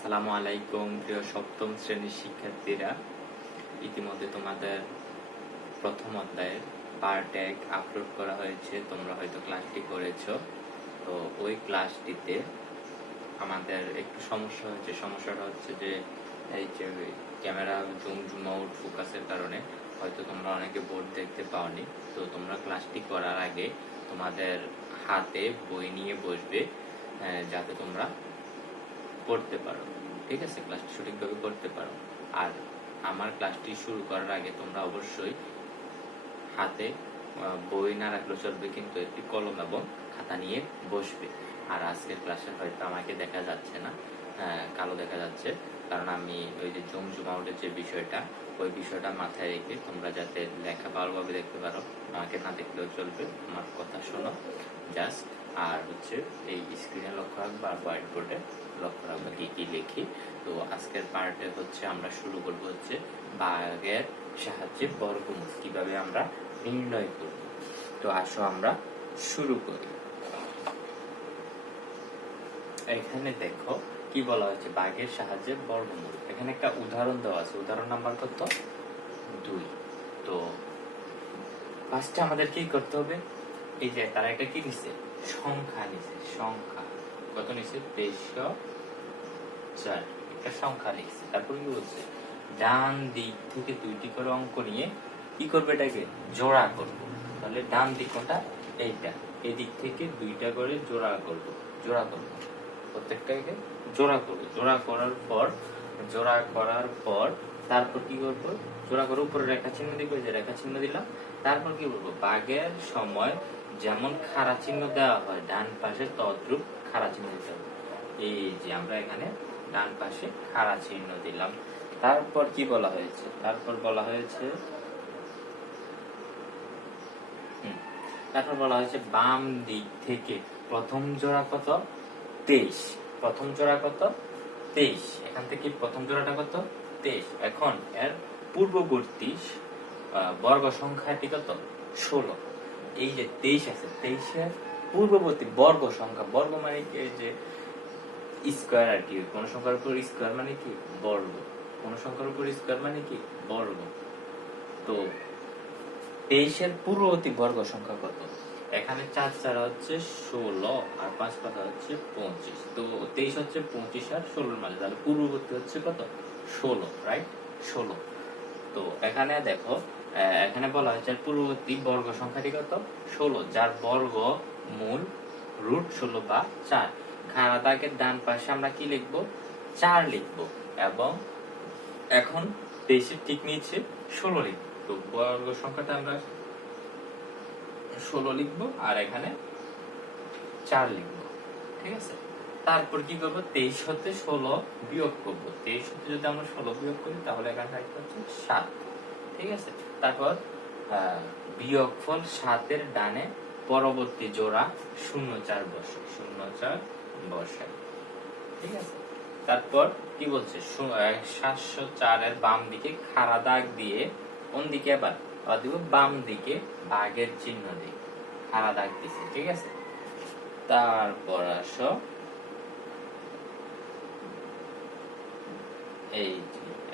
আসসালামু আলাইকুম প্রিয় সপ্তম শ্রেণীর শিক্ষার্থীরা, ইতিমধ্যে তোমাদের প্রথম অধ্যায়ের পার্ট 1 আপলোড করা হয়েছে। তোমরা হয়তো ক্লাসটি করেছো। তো ওই ক্লাসটিতে আমাদের একটু সমস্যা হয়েছে। সমস্যাটা হচ্ছে যে এই যে ক্যামেরা জুম আউট ফোকাসের কারণে হয়তো তোমরা অনেকে বোর্ড দেখতে পাওনি। তো তোমরা ক্লাসটি করার আগে তোমাদের হাতে বই নিয়ে বসবে, যাতে তোমরা করতে পারো। ঠিক আছে, ক্লাসটি সঠিকভাবে করতে পারো। আর আমার ক্লাসটি শুরু করার আগে তোমরা অবশ্যই হাতে বই না রাখলেও চলবে, কিন্তু একটি কলম এবং খাতা নিয়ে বসবে। আর আজকের ক্লাসে হয়তো আমাকে দেখা যাচ্ছে না, কালো দেখা যাচ্ছে, কারণ আমি ওই যে জুম আউটের যে বিষয়টা, ওই বিষয়টা মাথায় রেখে তোমরা যাতে লেখা ভালোভাবে দেখতে পারো, আমাকে না দেখলেও চলবে, আমার কথা শোনো জাস্ট। আর হচ্ছে এই স্ক্রিনে লক্ষ্য রাখবো আর হোয়াইট বোর্ডে লক্ষ্য রাখবো কি কি লিখি। তো আজকের পার্টে হচ্ছে আমরা শুরু করবো হচ্ছে ভাগের সাহায্যে বর্গমূল কিভাবে আমরা নির্ণয় করব। তো আসো আমরা শুরু করি। এখানে দেখো কি বলা হচ্ছে, ভাগের সাহায্যে বর্গমূল। এখানে একটা উদাহরণ দেওয়া আছে, উদাহরণ নাম্বার কত? 2। তো ফার্স্টে আমাদের কি করতে হবে, এই যে তারা একটা কি নিছে, সংখ্যা নিছে। সংখ্যা কত নিছে? 2304 একটা সংখ্যা লিখছে। তারপর কি বলছে, ডান দিক থেকে দুইটি করে অঙ্ক নিয়ে কি করবে, এটাকে জোড়া করব। তাহলে ডান দিক কোনটা? এইটা। এই দিক থেকে দুইটা করে জোড়া করব। প্রত্যেকটাকে জোড়া করব। জোড়া করার পর তারপর কি করব, জোড়া করে উপরে রেখা চিহ্ন দিব, যে রেখা চিহ্ন দিলাম। তারপর কি বলবো, ভাগের সময় যেমন খাড়া চিহ্ন দেওয়া হয় ডান পাশে তদ্রূপ খাড়া চিহ্ন দিতে হবে। এই যে আমরা এখানে ডান পাশে খাড়া চিহ্ন দিলাম। তারপর কি বলা হয়েছে, তারপর বলা হয়েছে বাম দিক থেকে প্রথম জোড়া কত? 23। প্রথম জোড়া কত? 23। এখান থেকে প্রথম জোড়াটা কত? 23। এখন এর পূর্ববর্তী বর্গ সংখ্যাটি কত? 16। এই যে 23 আছে, 23 এর পূর্ববর্তী বর্গ সংখ্যা, বর্গ মানে কি, যে স্কয়ার আর কি। কোন সংখ্যার উপর স্কয়ার মানে কি? বর্গ। কোন সংখ্যার উপর স্কয়ার মানে কি? বর্গ। তো 23 এর পূর্ববর্তী বর্গ সংখ্যা কত? এখানে 4 4 হচ্ছে 16 আর 5 5 হচ্ছে 25। তো 23 হচ্ছে 25 আর 16 এর মাঝে, তাহলে পূর্ববর্তী হচ্ছে কত? 16, রাইট? 16। তো এখানে দেখো, এখানে বলা হয়েছে পূর্ববর্তী বর্গ সংখ্যাটি কত? 16, যার বর্গ মূল √16 বা 4। খাড়া দাগের ডান পাশে আমরা কি লিখব? 4 লিখব। এবং এখন 23 এর ঠিক নিচে 16 লিখব। তো বর্গ সংখ্যাটা আমরা 16 লিখবো আর এখানে 4 লিখবো। ঠিক আছে, তারপর কি করব, 23 হতে 16 বিয়োগ করব। 23 হতে যদি আমরা 16 বিয়োগ করি তাহলে এখানে থাকবে হচ্ছে 7। ঠিক আছে, তারপর বিয়োগফল 7 এর ডানে পরবর্তী জোড়া 04 বসে, 04 বসাই। ঠিক আছে, তারপর কি বলছে, 704 এর বাম দিকে খাড়া দাগ দিয়ে, কোন দিকে আবার দিব? বাম দিকে ভাগের চিহ্ন দিই, খাড়া দাগ দিছি। ঠিক আছে, তারপর আসো এই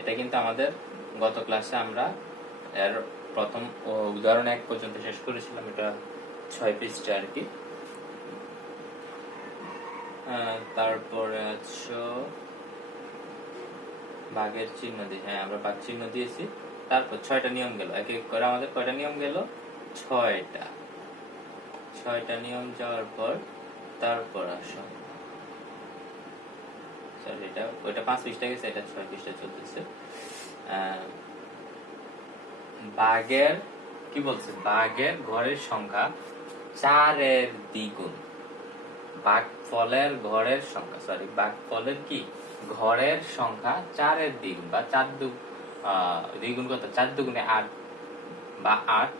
এটা কিন্তু আমাদের গত ক্লাসে আমরা এর প্রথম উদাহরণ 1 পর্যন্ত শেষ করেছিলাম। এটা 6 পৃষ্ঠা আর কি। তারপরে আছো ভাগের চিহ্ন দিয়ে, হ্যাঁ আমরা ভাগ চিহ্ন দিয়েছি। তারপর 6টা নিয়ম গেল, এক এক করে আমাদের কয়টা নিয়ম গেল? 6টা নিয়ম যাওয়ার পর তারপর আসো, সরি এটা ওইটা 5 পৃষ্ঠা গেছে, এটা 6 পৃষ্ঠা চলতেছে। ভাগের কি বলছে, ভাগের ঘরের সংখ্যা 4 এর দ্বিগুণ। ভাগফলের ঘরের সংখ্যা, সরি ভাগফলের কি ঘরের সংখ্যা 4 এর দ্বিগুণ বা 4 দ্বিগুণ কত? 4 দুগুণে 8 বা 8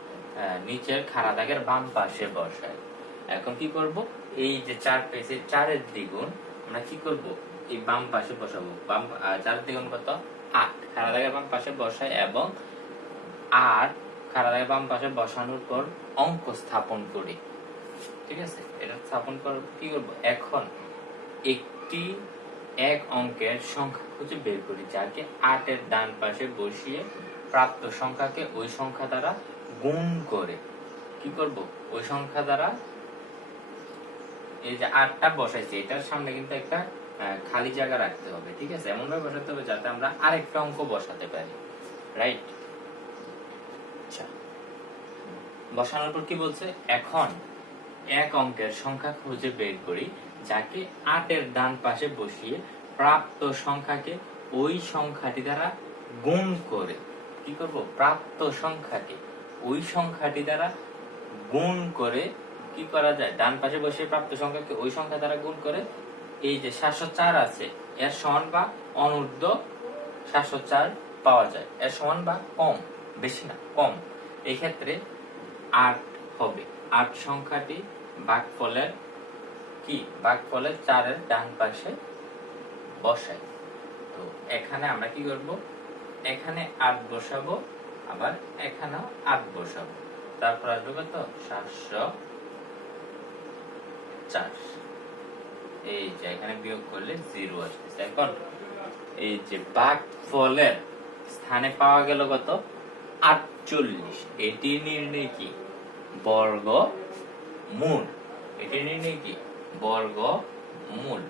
নিচের খাড়া দাগের বাম পাশে বসায়। এখন কি করব, এই যে 4 পেয়েছে, 4 এর দ্বিগুণ আমরা কি করব, এই বাম পাশে বসাবো। বাম 4 দ্বিগুণ কত? 8, খাড়া দাগের বাম পাশে বসাই এবং 8 খাড়া দাগের বাম পাশে বসানোর পর অঙ্ক স্থাপন করি। ঠিক আছে, এটা স্থাপন করার কি করব, এখন একটি এক অঙ্কের সংখ্যা খুঁজে বের করি যাকে 8 এর ডান পাশে বসিয়ে প্রাপ্ত সংখ্যাকে ওই সংখ্যা দ্বারা গুণ করে কি করব, ওই সংখ্যা দ্বারা এই যে 8টা বসাইছি এটার সামনে কিন্তু একটা খালি জায়গা রাখতে হবে, ঠিক আছে? এমন ভাবে বসাতে হবে যাতে আমরা আরেকটা অঙ্ক বসাতে পারি, রাইট? আচ্ছা, বসানোর পর কি বলছে, এখন এক অঙ্কের সংখ্যা খুঁজে বের করি যাকে 8 এর ডান পাশে বসিয়ে প্রাপ্ত সংখ্যাকে ওই সংখ্যাটি দ্বারা গুণ করে কি করব, প্রাপ্ত সংখ্যাকে ওই সংখ্যাটি দ্বারা গুণ করে কি করা যায়, ডান পাশে বসিয়ে প্রাপ্ত সংখ্যাকে ওই সংখ্যা দ্বারা গুণ করে এই যে 704 আছে এর সমান বা অনূর্ধ্ব 704 পাওয়া যায়, এর সমান বা কম, বেশি না কম। এই ক্ষেত্রে 8 হবে, 8 সংখ্যাটি ভাগফলের কি, ভাগফলের 4 এর ডান পাশে বসাই। তো এখানে আমরা কি করব, এখানে 8 বসাবো, আবার এখানেও 8 বসাবো, তারপর আসবে কত, 704। এই যে এখানে বিয়োগ করলে 0 আসছে। এখন এই যে ভাগফলের স্থানে পাওয়া গেল কত, 48। এটি নির্ণয় কি, বর্গমূল। এটি নির্ণয় কি, বর্গমূল।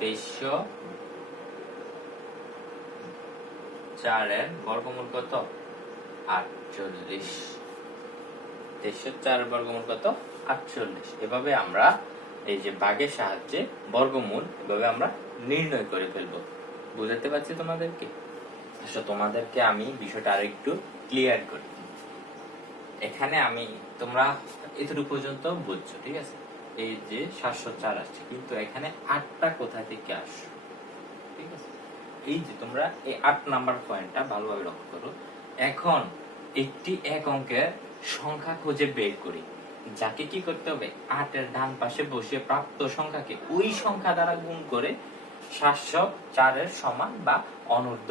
2304 এর বর্গমূল কত, 48। 2304 এর বর্গমূল কত, 48। এভাবে আমরা এই যে ভাগের সাহায্যে বর্গমূল এভাবে আমরা নির্ণয় করে ফেলবো। বুঝাতে পারছি তোমাদেরকে? আচ্ছা, তোমাদেরকে আমি বিষয়টা আরেকটু ক্লিয়ার করি। এখানে আমি তোমরা এতটুকু পর্যন্ত বুঝছো, ঠিক আছে? এই যে 704 আসছে, কিন্তু এখানে 8টা কোথা থেকে আসছে, ঠিক আছে? এই যে তোমরা এই 8 নাম্বার পয়েন্টটা ভালোভাবে লক্ষ্য করো। এখন একটি এক অঙ্কের সংখ্যা খুঁজে বের করি যাকে কি করতে হবে, 8 এর ডান পাশে বসিয়ে প্রাপ্ত সংখ্যাকে ওই সংখ্যা দ্বারা গুণ করে 704 এর সমান বা অনূর্ধ্ব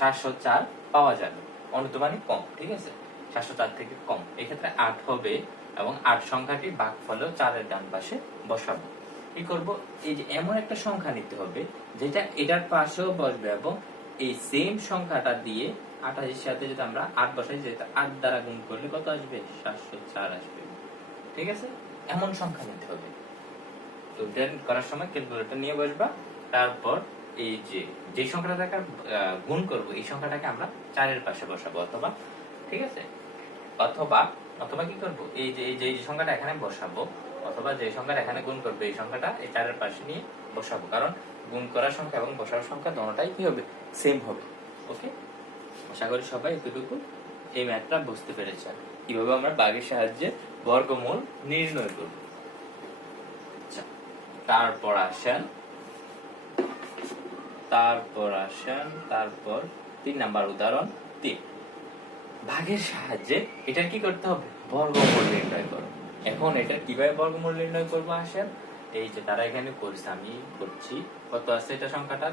704 পাওয়া যাবে। অনূর্ধ্ব মানে কম, ঠিক আছে? 704 থেকে কম। এক্ষেত্রে 8 হবে এবং 8 সংখ্যাটি ভাগফলেও 4 এর ডান পাশে বসাবো। কি করব, এই যে এমন একটা সংখ্যা নিতে হবে যেটা এটার পাশেও বসবে এবং এই সেম সংখ্যাটা দিয়ে 28 এর সাথে যদি আমরা 8 বসাই, যেটা 8 দ্বারা গুণ করলে কত আসবে, 704 আসবে, ঠিক আছে? এমন সংখ্যা নিতে হবে। তো দেন করার সময় ক্যালকুলেটর নিয়ে বসবা, তারপর এই যে সংখ্যাটাকে গুণ করব এই সংখ্যাটাকে আমরা 4 এর পাশে বসাবো, অথবা ঠিক আছে, অথবা কি করব, এই যে সংখ্যাটা এখানে বসাবো অথবা যে সংখ্যাটা এখানে গুণ করবে এই সংখ্যাটা এই 4 এর পাশে নিয়ে বসাবো, কারণ গুণ করার সংখ্যা এবং বসার সংখ্যা দুটোটাই কি হবে, সেম হবে। ওকে, আশা করি সবাই এতটুকু এই ম্যাথটা বুঝতে পেরেছে কিভাবে আমরা ভাগের সাহায্যে বর্গমূল নির্ণয় করব। আচ্ছা, তারপর আসেন 3 নাম্বার উদাহরণ 3। ভাগের সাহায্যে এটা কি করতে হবে, বর্গমূল নির্ণয় করো। এখন এটা কিভাবে বর্গমূল নির্ণয় করবো আসেন, এই যে তারা এখানে করছে, আমি করছি। কত আছে এটা সংখ্যাটা,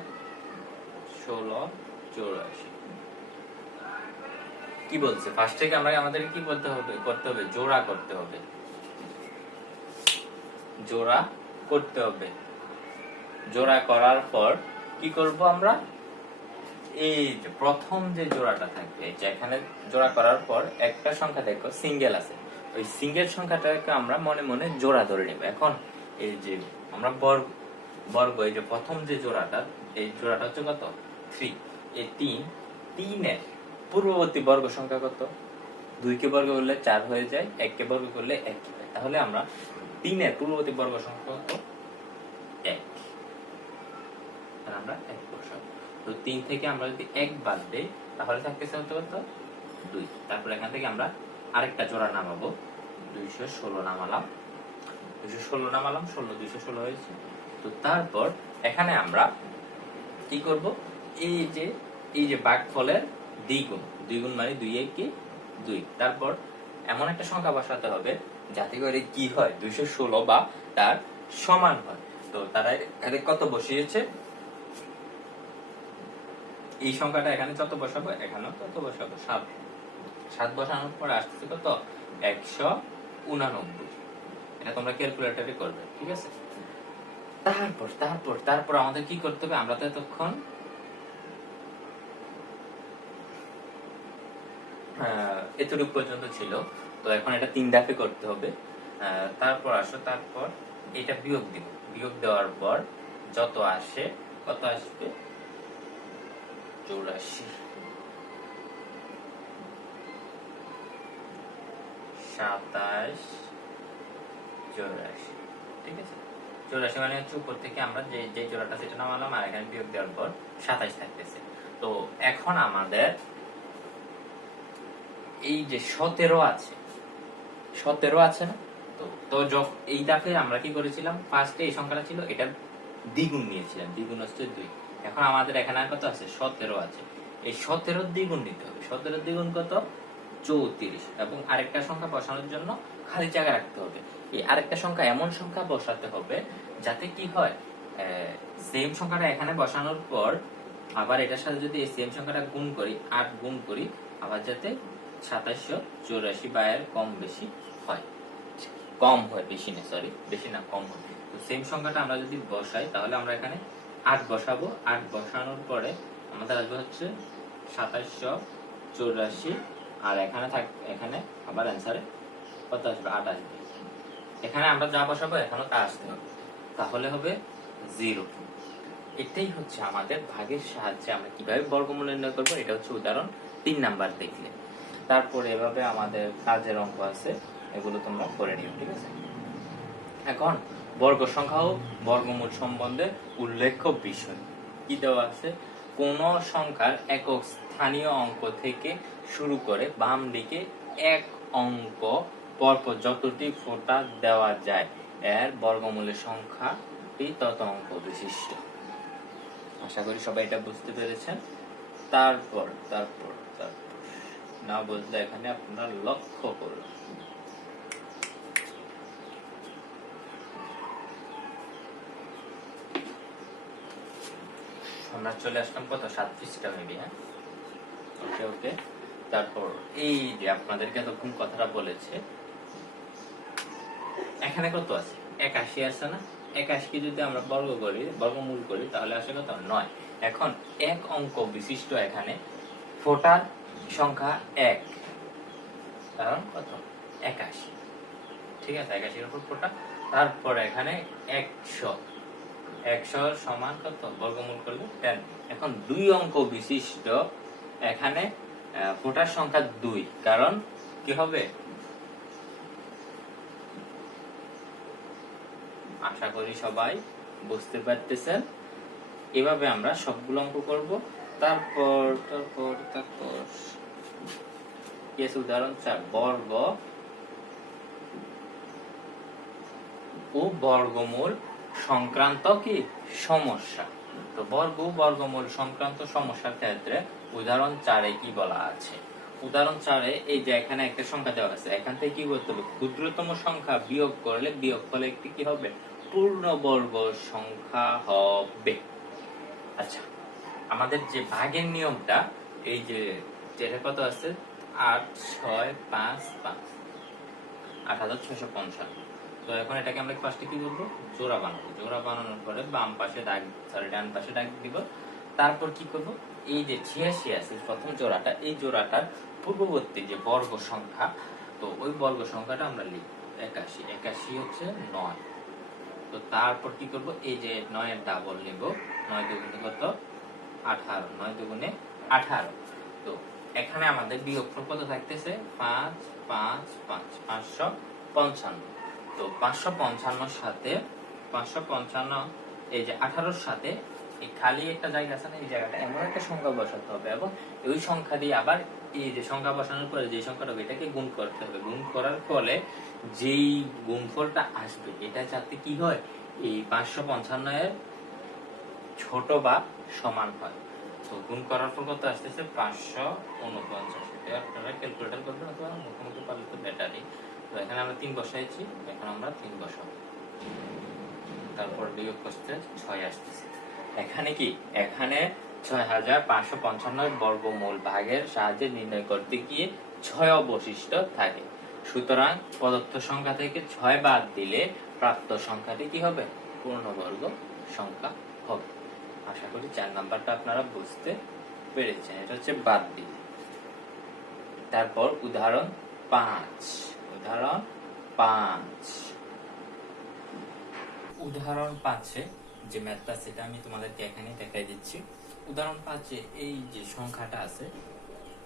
1684। কি বলছে, ফার্স্ট থেকে আমাদের কি করতে হবে, জোড়া করতে হবে। জোড়া করার পর কি করব আমরা, এই যে প্রথম যে জোড়াটা থাকবে, যে এখানে জোড়া করার পর একটা সংখ্যা দেখো সিঙ্গেল আছে, ওই সিঙ্গেল সংখ্যাটাকে আমরা মনে মনে জোড়া ধরে নেব। এখন এই যে আমরা বর্গ এই যে প্রথম যে জোড়াটা, এই জোড়াটা হচ্ছে কত, 3। এই 3 এর পূর্ববর্তী বর্গ সংখ্যা কত, 2 কে বর্গ করলে 4 হয়ে যায়, 1 কে বর্গ করলে 1 হয়। তাহলে আমরা 3 এর পূর্ববর্তী বর্গ সংখ্যা কত, 1। আমরা 1 বসাবো। তো 3 থেকে আমরা যদি 1 বাদ দেই তাহলে থাকতেছে কত, 2। তারপর এখান থেকে আমরা আরেকটা জোড়া নামাবো, 216 নামালাম, 16 216 হয়েছে। তো তারপর এখানে আমরা কি করব, এই যে ভাগফলের দ্বিগুণ মানে 2 এ কি 2। তারপর এমন একটা সংখ্যা বসাতে হবে যাতে করে কি হয়, 216 বা তার সমান হয়। তো তারা এখানে কত বসিয়েছে, এই সংখ্যাটা এখানে যত বসাবো এখানেও তত বসাবো, 7 বসানোর পর আসছে কত, 189। এটা তোমরা ক্যালকুলেটরে করবে, ঠিক আছে? তারপর তারপর তারপর আমাদের কি করতে হবে, আমরা তো এতক্ষণ এতটুকু পর্যন্ত ছিল, তো এখন এটা 3 ধাপে করতে হবে। তারপর আসো, তারপর এটা বিয়োগ দিব, বিয়োগ দেওয়ার পর যত আসে, কত আসবে, 84, 27, 84, ঠিক আছে। 84 মানে হচ্ছে উপর থেকে আমরা যে জোড়াটা সেটা নামালাম, আর এখানে বিয়োগ দেওয়ার পর 27 থাকতেছে। তো এখন আমাদের এই যে 17 আছে, 17 আছে না, তো তো এই ধাপে আমরা কি করেছিলাম, ফার্স্টে এই সংখ্যাটা ছিল, এটার দ্বিগুণ নিয়েছিলাম, দ্বিগুণ হচ্ছে 2। এখন আমাদের এখানে আর কত আছে, 17 আছে। এই 17 দ্বিগুণ নিতে হবে, 17 দ্বিগুণ কত, 34। এবং আরেকটা সংখ্যা বসানোর জন্য খালি জায়গা রাখতে হবে। এই আরেকটা সংখ্যা এমন সংখ্যা বসাতে হবে যাতে কি হয়, সেম সংখ্যাটা এখানে বসানোর পর আবার এটার সাথে যদি এই সেম সংখ্যাটা গুণ করি, 8 গুণ করি, আবার যাতে 2784 বা এর কম বেশি হয়, কম হয়, বেশি না, সরি বেশি না, কম হয়। তো সেম সংখ্যাটা আমরা যদি বসাই, তাহলে আমরা এখানে 8 বসাবো, 8 বসানোর পরে আমাদের আসবে হচ্ছে 2784, আর এখানে আবার অ্যান্সারে কত আসবে, 8 আসবে। এখানে আমরা যা বসাবো এখানেও তা আসতে হবে, তাহলে হবে 0। এটাই হচ্ছে আমাদের ভাগের সাহায্যে আমরা কিভাবে বর্গমূল নির্ণয় করবো, এটা হচ্ছে উদাহরণ 3 নাম্বার দেখলে। তারপরে এভাবে আমাদের কাজের অঙ্ক আছে, এগুলো তোমরা করে নিও, ঠিক আছে। এখন বর্গ সংখ্যা ও বর্গমূল সম্বন্ধে উল্লেখ্য বিষয় কি দেওয়া আছে, কোন সংখ্যার একক স্থানীয় অঙ্ক থেকে শুরু করে বাম দিকে এক অঙ্ক পরপর যতটি ফোঁটা দেওয়া যায় এর বর্গমূলের সংখ্যাটি তত অঙ্ক বিশিষ্ট। আশা করি সবাই এটা বুঝতে পেরেছেন। তারপর তারপর তারপর না বুঝলে এখানে আপনারা লক্ষ্য করুন, আমরা চলে আসলাম কত, 7 পৃষ্ঠা মেবি, হ্যাঁ, ওকে ওকে। তারপর এই যে আপনাদেরকে এতক্ষণ কথাটা বলেছে, এখানে কত আছে, 81 আছে না, 81 কে যদি আমরা বর্গমূল করি তাহলে আসে কত, 9। এখন এক অঙ্ক বিশিষ্ট এখানে ফোঁটার সংখ্যা 1, কারণ কত, 81, ঠিক আছে, 81 এর উপর ফোঁটা। তারপর এখানে 100 সমান কত, বর্গমূল করলে 10। এখন 2 অঙ্ক বিশিষ্ট এখানে ফোঁটার সংখ্যা 2, কারণ কি হবে, আশা করি সবাই বুঝতে পারতেছেন। এভাবে আমরা সবগুলো অঙ্ক করব। তারপর তারপর তারপর উদাহরণ 4, বর্গ ও বর্গমূল সংক্রান্ত কি সমস্যা। তো বর্গ ও বর্গমূল সংক্রান্ত সমস্যার ক্ষেত্রে উদাহরণ 4-এ কি বলা আছে, উদাহরণ 4-এ এই যে এখানে একটা সংখ্যা দেওয়া আছে, এখান থেকে কি করতে হবে, ক্ষুদ্রতম সংখ্যা বিয়োগ করলে বিয়োগফলে একটি কি হবে, পূর্ণবর্গ সংখ্যা হবে। আচ্ছা, আমাদের যে ভাগের নিয়মটা, এই যে যেটা কত আছে, 8, 6, 5, 5, 8655। তো এখন এটাকে আমরা ফার্স্টে কি করবো, জোড়া বানাবো, জোড়া বানানোর পরে বাম পাশে দাগ, সরি ডান পাশে দাগ দিব। তারপর কি করব, এই যে 86 আছে প্রথম জোড়াটা, এই জোড়াটার পূর্ববর্তী যে বর্গ সংখ্যা, তো ওই বর্গ সংখ্যাটা আমরা লিখব 81, 81 হচ্ছে 9। তো তারপর কি করব, এই যে 9 এর ডাবল নেব, 9 দুগুণে কত, 18, 9 দুগুণে 18। তো এখানে আমাদের বিয়োগফল কত থাকতেছে, 5, 5, 5, 555। তো 555 সাথে 555, এই যে 18-র সাথে এই খালি একটা জায়গা আছে না, এই জায়গাটা এমন একটা সংখ্যা বসাতে হবে, এবং ওই সংখ্যা দিয়ে আবার এই যে সংখ্যা বসানোর পরে যে সংখ্যাটা এটাকে গুণ করতে হবে, গুণ করার ফলে যেই গুণফলটা আসবে এটা যাতে কি হয়, এই 555 এর ছোট বা সমান হয়। তো গুণ করার পর কত আসতেছে, 549। এটা আপনারা ক্যালকুলেটর করবেন অথবা মুখোমুখি পারলে তো ব্যাটারি। তো এখানে আমরা 3 বসাইছি, এখন আমরা 3 বসাবো, তারপর বিয়োগ করতে 6 আসতেছে। এখানে কি, এখানে 6555 বর্গমূল ভাগের সাহায্যে নির্ণয় করতে গিয়ে 6 অবশিষ্ট থাকে। সুতরাং প্রদত্ত সংখ্যা থেকে 6 বাদ দিলে প্রাপ্ত সংখ্যাটি কি হবে, পূর্ণবর্গ সংখ্যা হবে। আশা করি 4 নাম্বারটা আপনারা বুঝতে পেরেছেন। এটা হচ্ছে বাদ দিলে। তারপর উদাহরণ 5। উদাহরণ 5 যে ম্যাথটা সেটা আমি তোমাদেরকে এখানে দেখাই দিচ্ছি। উদাহরণ 5 এই যে সংখ্যাটা আছে,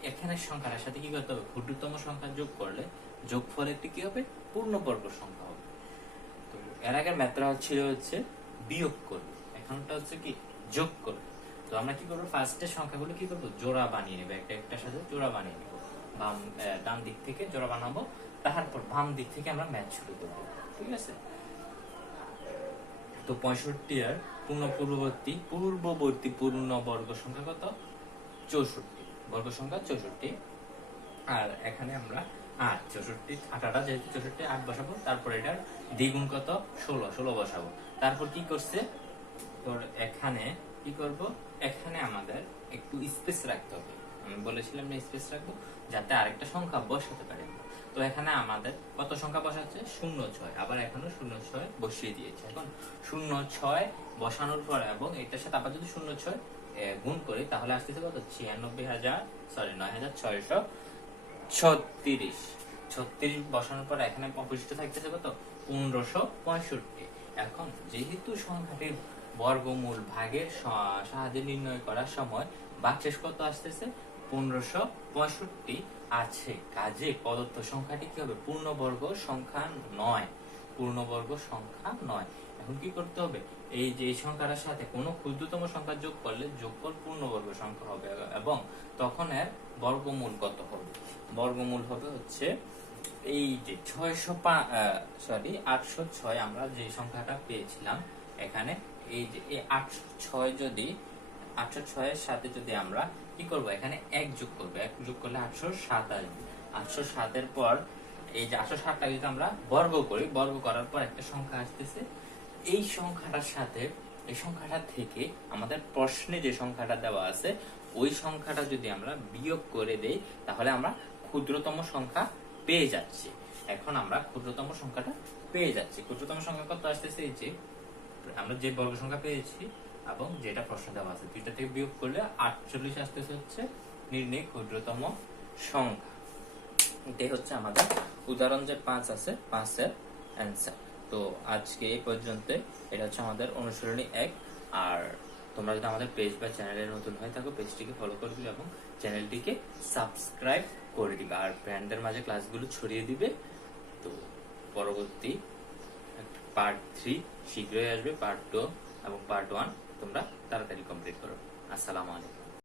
এখানে সংখ্যাটার সাথে কি করতে হবে, ক্ষুদ্রতম সংখ্যা যোগ করলে যোগফল একটি কি হবে, পূর্ণবর্গ সংখ্যা হবে। তো এর আগের ম্যাথটা হচ্ছে বিয়োগ করবে, এখনটা হচ্ছে কি যোগ করবে। তো আমরা কি করবো, ফার্স্টের সংখ্যাগুলো কি করবো, জোড়া বানিয়ে নেবো, একটার সাথে জোড়া বানিয়ে নেবো। ডান দিক থেকে জোড়া বানাবো, তারপর বাম দিক থেকে আমরা ম্যাথ শুরু করবো। ঠিক আছে? তো 65 এর পূর্ববর্তী পূর্ণবর্গ সংখ্যা কত, 64 বর্গ সংখ্যা 64। আর এখানে আমরা 8 64 8টা যেহেতু 64 8 বসাবো, তারপর এটার দ্বিগুণ কত 16 বসাবো। তারপর কি করছে, তোর এখানে কি করব, এখানে আমাদের একটু স্পেস রাখতে হবে। আমি বলেছিলাম না স্পেস রাখবো যাতে আরেকটা সংখ্যা বসাতে পারি। তো এখানে আমাদের কত সংখ্যা বসাচ্ছে, 06, আবার এখনো 06 বসিয়ে দিয়েছে। এখন 06 বসানোর পর এবং এটার সাথে আবার যদি 06 গুণ করি তাহলে আসতেছে কত, 96,36 বসানোর পর এখানে অবশিষ্ট থাকতেছে কত, 1565। এখন যেহেতু সংখ্যাটির বর্গমূল ভাগের সাহায্যে নির্ণয় করার সময় ভাগশেষ কত আসতেছে, 1565 আছে, কাজে প্রদত্ত সংখ্যাটি কি হবে, পূর্ণবর্গ সংখ্যা নয়। এখন কি করতে হবে, এই যে সংখ্যাটার সাথে কোনো ক্ষুদ্রতম সংখ্যা যোগ করলে যোগফল পূর্ণবর্গ সংখ্যা হবে, এবং তখন এর বর্গমূল কত হবে, বর্গমূল হবে হচ্ছে এই যে 806। আমরা যে সংখ্যাটা পেয়েছিলাম এখানে, এই যে এই 806 যদি 806 এর সাথে যদি আমরা কি করব, এখানে 1 যোগ করব, 1 যোগ করলে 807 আসবে। 807 এর পর এই যে 807টা যদি আমরা বর্গ করি, বর্গ করার পর একটা সংখ্যা আসতেছে। এই সংখ্যাটার সাথে এই সংখ্যাটা থেকে আমাদের প্রশ্নে যে সংখ্যাটা দেওয়া আছে ওই সংখ্যাটা যদি আমরা বিয়োগ করে দেই তাহলে আমরা ক্ষুদ্রতম সংখ্যা পেয়ে যাচ্ছি। এখন আমরা ক্ষুদ্রতম সংখ্যাটা পেয়ে যাচ্ছি। ক্ষুদ্রতম সংখ্যা কত আসতেছে, এই যে আমরা যে বর্গ সংখ্যা পেয়েছি এবং যেটা প্রশ্ন দেওয়া আছে দুইটা থেকে বিয়োগ করলে 48 আসতেছে হচ্ছে নির্ণয় ক্ষুদ্রতম সংখ্যা। এটাই হচ্ছে আমাদের উদাহরণ যে 5 আছে 5 এর অ্যান্সার। তো আজকে এই পর্যন্ত। এটা হচ্ছে আমাদের অনুশীলনী 1। আর তোমরা যদি আমাদের পেজ বা চ্যানেলে নতুন হয়ে থাকো পেজটিকে ফলো করে দিবে এবং চ্যানেলটিকে সাবস্ক্রাইব করে দিবে, আর ফ্রেন্ডদের মাঝে ক্লাসগুলো ছড়িয়ে দিবে। তো পরবর্তী পার্ট 3 শীঘ্রই আসবে, পার্ট 2 এবং পার্ট 1 তোমরা তাড়াতাড়ি কমপ্লিট করো। আসসালামু আলাইকুম।